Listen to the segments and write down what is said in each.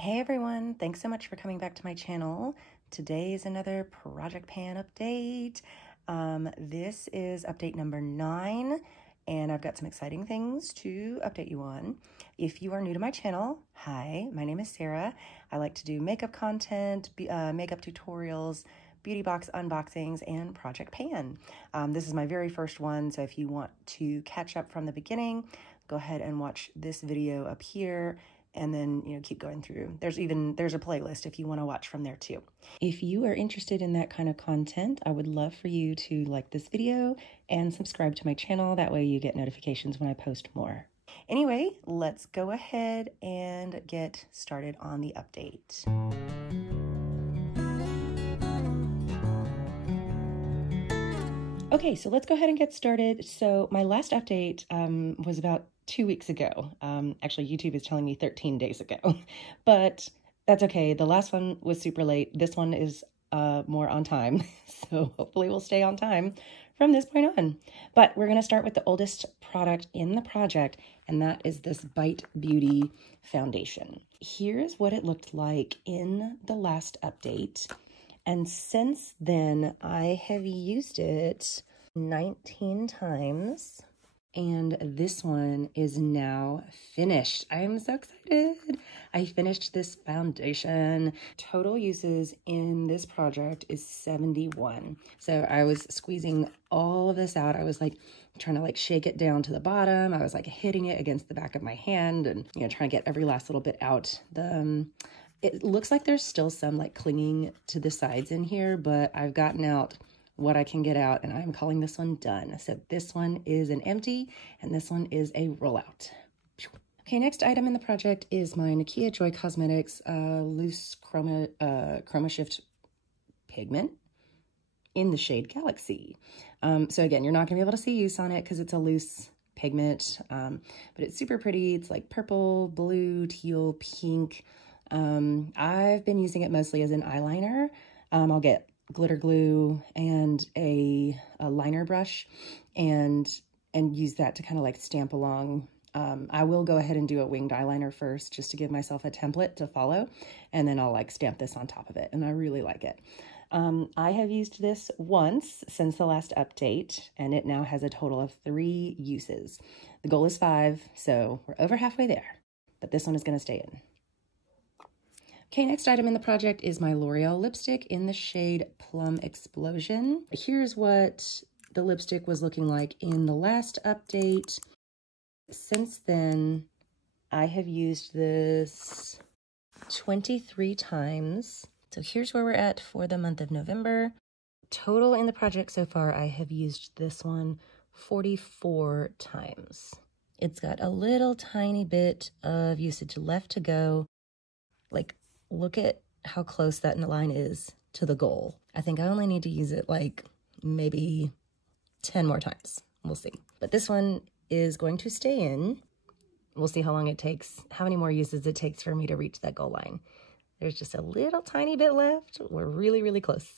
Hey everyone, thanks so much for coming back to my channel. Today is another Project Pan update. This is update number 9, and I've got some exciting things to update you on. If you are new to my channel, hi, my name is Sarah. I like to do makeup content, makeup tutorials, beauty box unboxings, and Project Pan. This is my very first one, so if you want to catch up from the beginning, go ahead and watch this video up here, and then, keep going through. There's a playlist if you want to watch from there too. If you are interested in that kind of content, I would love for you to like this video and subscribe to my channel. That way you get notifications when I post more. Anyway, let's go ahead and get started on the update. Okay, so let's go ahead and get started. So my last update was about 2 weeks ago. Actually, YouTube is telling me 13 days ago, but that's okay. The last one was super late. This one is more on time, so hopefully we'll stay on time from this point on. But we're going to start with the oldest product in the project, and that is this Beauty foundation. Here's what it looked like in the last update. And since then, I have used it 19 times, and this one is now finished. I am so excited. I finished this foundation. Total uses in this project is 71. So I was squeezing all of this out. I was like trying to shake it down to the bottom. I was like hitting it against the back of my hand and, trying to get every last little bit out. It looks like there's still some clinging to the sides in here, but I've gotten out what I can get out, and I'm calling this one done. So this one is an empty, and this one is a rollout. Okay, next item in the project is my Nikkia Joy Cosmetics loose Chroma Shift Pigment in the shade Galaxy. So again, you're not gonna be able to see use on it because it's a loose pigment, but it's super pretty. It's like purple, blue, teal, pink. I've been using it mostly as an eyeliner. I'll get glitter glue and a liner brush and use that to kind of stamp along. I will go ahead and do a winged eyeliner first just to give myself a template to follow, and then I'll stamp this on top of it, and I really like it. I have used this once since the last update, and it now has a total of 3 uses. The goal is 5, so we're over halfway there, but this one is going to stay in. Okay, next item in the project is my L'Oreal lipstick in the shade Plum Explosion. Here's what the lipstick was looking like in the last update. Since then, I have used this 23 times. So here's where we're at for the month of November. Total in the project so far, I have used this one 44 times. It's got a little tiny bit of usage left to go. Look at how close that line is to the goal. I think I only need to use it maybe 10 more times. We'll see. But this one is going to stay in. We'll see how long it takes, how many more uses it takes for me to reach that goal line. There's just a little tiny bit left. We're really, really close.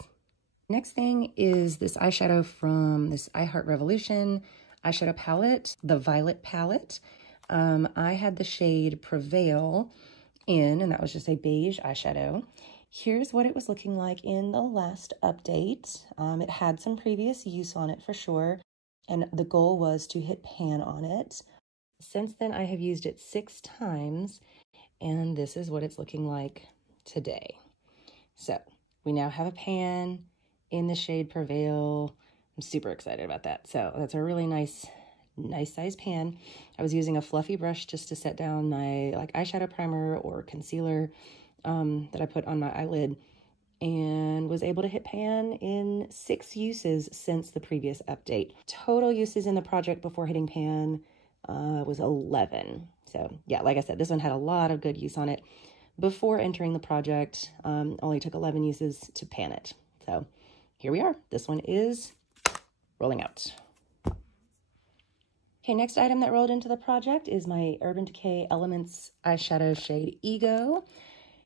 Next thing is this eyeshadow from this I Heart Revolution eyeshadow palette, the Violet palette. I had the shade Prevail in, and that was just a beige eyeshadow. Here's what it was looking like in the last update. It had some previous use on it for sure, and the goal was to hit pan on it. Since then, I have used it 6 times, and this is what it's looking like today. So we now have a pan in the shade Prevail. I'm super excited about that. So that's a really nice size pan. I was using a fluffy brush just to set down my eyeshadow primer or concealer that I put on my eyelid, and was able to hit pan in 6 uses since the previous update. Total uses in the project before hitting pan was 11. So yeah, like I said, this one had a lot of good use on it. Before entering the project, only took 11 uses to pan it. So here we are. This one is rolling out. Okay, next item that rolled into the project is my Urban Decay Elements eyeshadow shade Ego.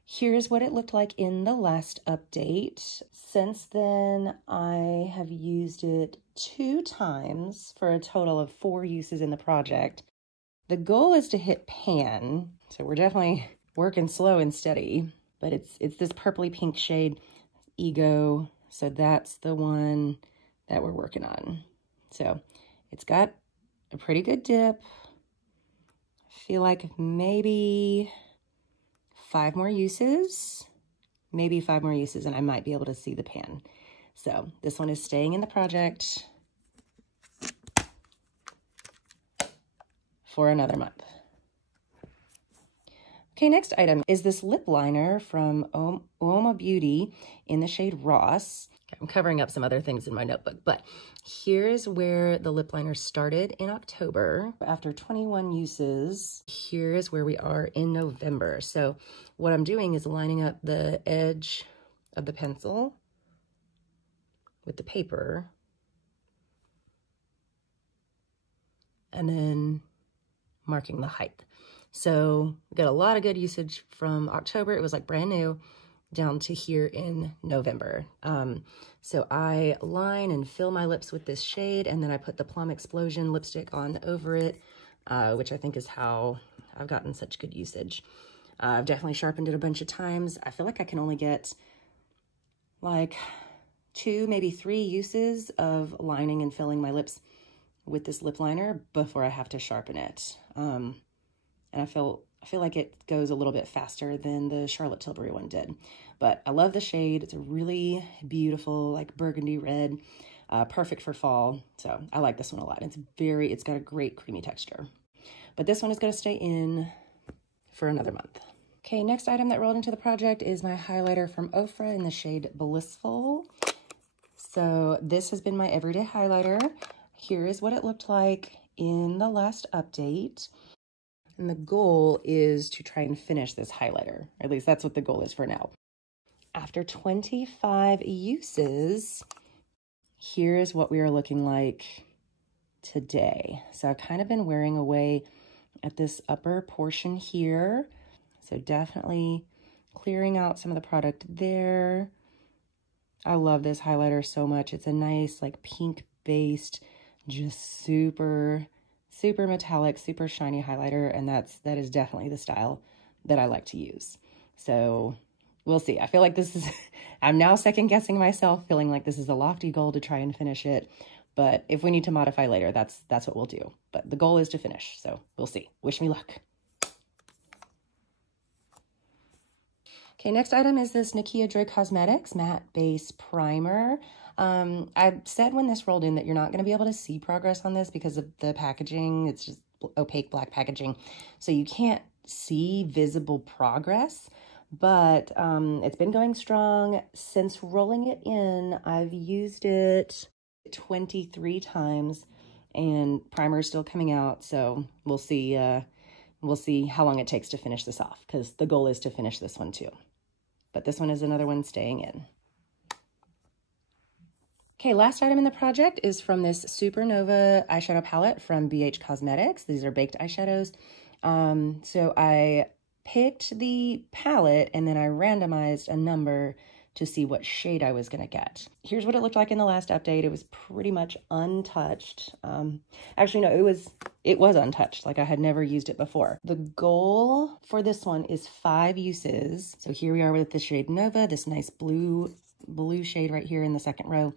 Here's what it looked like in the last update. Since then, I have used it 2 times for a total of 4 uses in the project. The goal is to hit pan, so we're definitely working slow and steady, but it's this purpley pink shade, Ego. So that's the one that we're working on. So it's got a pretty good dip. I feel like maybe 5 more uses, and I might be able to see the pan. So this one is staying in the project for another month. Okay, next item is this lip liner from Uoma Beauty in the shade Ross. I'm covering up some other things in my notebook, but here's where the lip liner started in October. After 21 uses, here's where we are in November. So what I'm doing is lining up the edge of the pencil with the paper, and then marking the height. So we got a lot of good usage from October. It was like brand new, down to here in November. So I line and fill my lips with this shade, and then I put the Plum Explosion lipstick on over it, which I think is how I've gotten such good usage. I've definitely sharpened it a bunch of times. I feel like I can only get like 2, maybe 3 uses of lining and filling my lips with this lip liner before I have to sharpen it. And I feel like it goes a little bit faster than the Charlotte Tilbury one did. But I love the shade. It's a really beautiful, like burgundy red, perfect for fall. So I like this one a lot. It's got a great creamy texture. But this one is going to stay in for another month. Okay, next item that rolled into the project is my highlighter from Ofra in the shade Blissful. So this has been my everyday highlighter. Here is what it looked like in the last update. And the goal is to try and finish this highlighter. At least that's what the goal is for now. After 25 uses, here's what we are looking like today. So I've kind of been wearing away at this upper portion here. So definitely clearing out some of the product there. I love this highlighter so much. It's a nice like pink based, just super metallic, super shiny highlighter, and that is definitely the style that I like to use. So we'll see. I feel like this is, I'm now second guessing myself, feeling like this is a lofty goal to try and finish it. But if we need to modify later, that's what we'll do. But the goal is to finish, so we'll see. Wish me luck. Okay, next item is this Nikkia Cosmetics Matte Base Primer. I said when this rolled in that you're not going to be able to see progress on this because of the packaging. It's just opaque black packaging, so you can't see visible progress, but it's been going strong. Since rolling it in, I've used it 23 times, and primer is still coming out, so we'll see how long it takes to finish this off, because the goal is to finish this one too. But this one is another one staying in. Okay, last item in the project is from this Supernova eyeshadow palette from BH Cosmetics. These are baked eyeshadows. So I picked the palette and then I randomized a number to see what shade I was going to get. Here's what it looked like in the last update. It was pretty much untouched. Actually, no, it was untouched. Like I had never used it before. The goal for this one is 5 uses. So here we are with the shade Nova, this nice blue shade right here in the second row.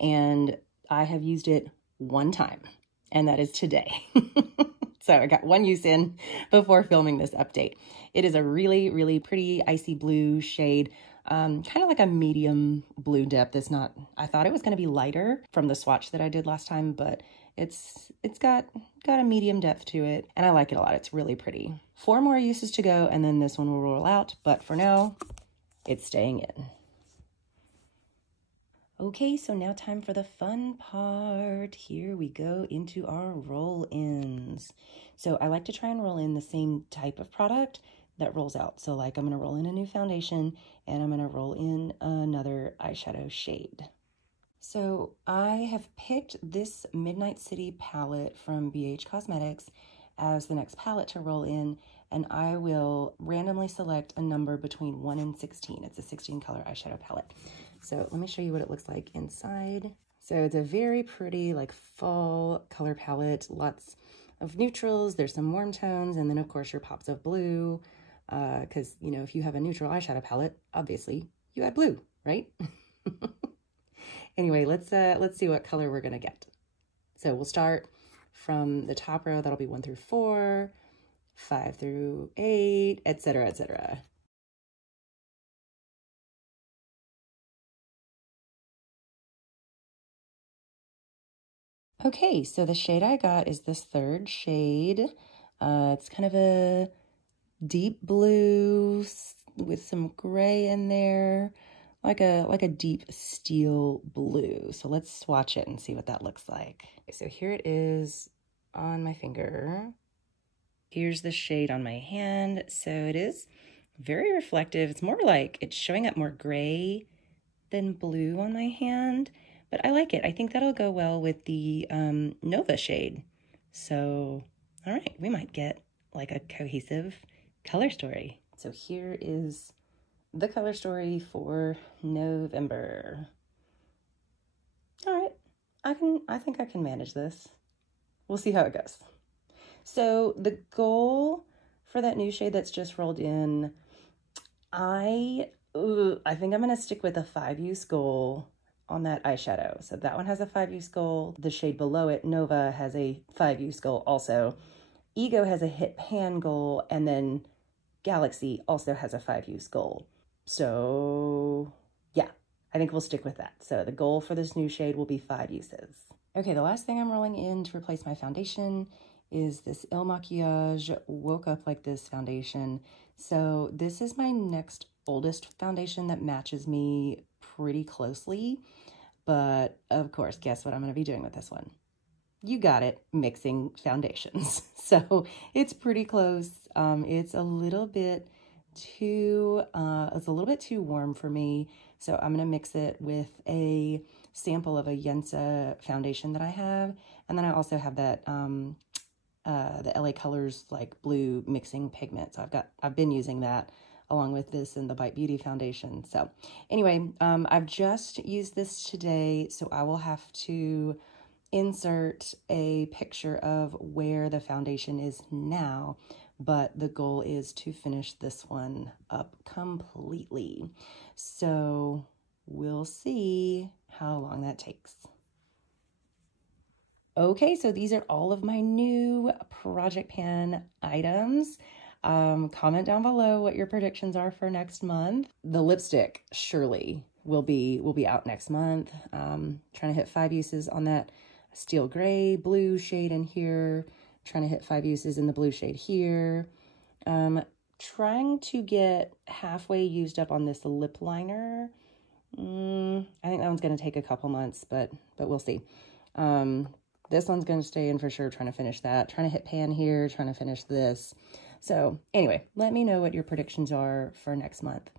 And I have used it 1 time, and that is today. So I got 1 use in before filming this update. It is a really pretty icy blue shade, kind of like a medium blue depth. It's not, I thought it was going to be lighter from the swatch that I did last time, but it's got a medium depth to it, and I like it a lot. It's really pretty. 4 more uses to go, and then this one will roll out, but for now, it's staying in. Okay, so now time for the fun part. Here we go into our roll-ins. So I like to try and roll in the same type of product that rolls out. So like I'm going to roll in a new foundation and I'm going to roll in another eyeshadow shade. So I have picked this Midnight City palette from BH Cosmetics as the next palette to roll in, and I will randomly select a number between 1 and 16. It's a 16 color eyeshadow palette. So let me show you what it looks like inside. So it's a very pretty like fall color palette, lots of neutrals, there's some warm tones, and then of course your pops of blue. because, you know, if you have a neutral eyeshadow palette, obviously you add blue, right? Anyway, let's see what color we're gonna get. So we'll start from the top row. That'll be 1 through 4, 5 through 8, etc., etc. Okay, so the shade I got is this third shade. It's kind of a deep blue with some gray in there, like a deep steel blue. So let's swatch it and see what that looks like. So here it is on my finger. Here's the shade on my hand. So it is very reflective. It's more like it's showing up more gray than blue on my hand, but I like it. I think that'll go well with the Nova shade. So, all right, we might get like a cohesive color story. So here is the color story for November. All right, I think I can manage this. We'll see how it goes. So the goal for that new shade that's just rolled in, I think I'm gonna stick with a 5-use goal on that eyeshadow. So that one has a 5-use goal. The shade below it, Nova, has a 5-use goal also. Ego has a hit pan goal, and then Galaxy also has a 5-use goal. So yeah, I think we'll stick with that. So the goal for this new shade will be 5 uses. Okay, the last thing I'm rolling in to replace my foundation is this Il Makiage Woke Up Like This foundation. So this is my next oldest foundation that matches me pretty closely. But of course, guess what I'm going to be doing with this one? You got it, mixing foundations. So it's pretty close. It's a little bit too warm for me. So I'm gonna mix it with a sample of a Yensa foundation that I have, and then I also have that the LA Colors like blue mixing pigment. So I've been using that along with this and the Bite Beauty foundation. So anyway, I've just used this today, so I will have to insert a picture of where the foundation is now, but the goal is to finish this one up completely. So we'll see how long that takes. Okay, so these are all of my new Project Pan items. Comment down below what your predictions are for next month. The lipstick surely will be out next month. Trying to hit 5 uses on that steel gray blue shade in here, trying to hit 5 uses in the blue shade here. Trying to get halfway used up on this lip liner. I think that one's going to take a couple months, but we'll see. This one's going to stay in for sure, trying to finish that. Trying to hit pan here, trying to finish this. So anyway, let me know what your predictions are for next month.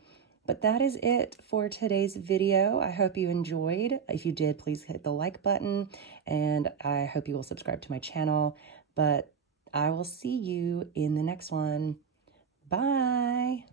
But that is it for today's video. I hope you enjoyed. If you did, please hit the like button, and I hope you will subscribe to my channel. But I will see you in the next one. Bye.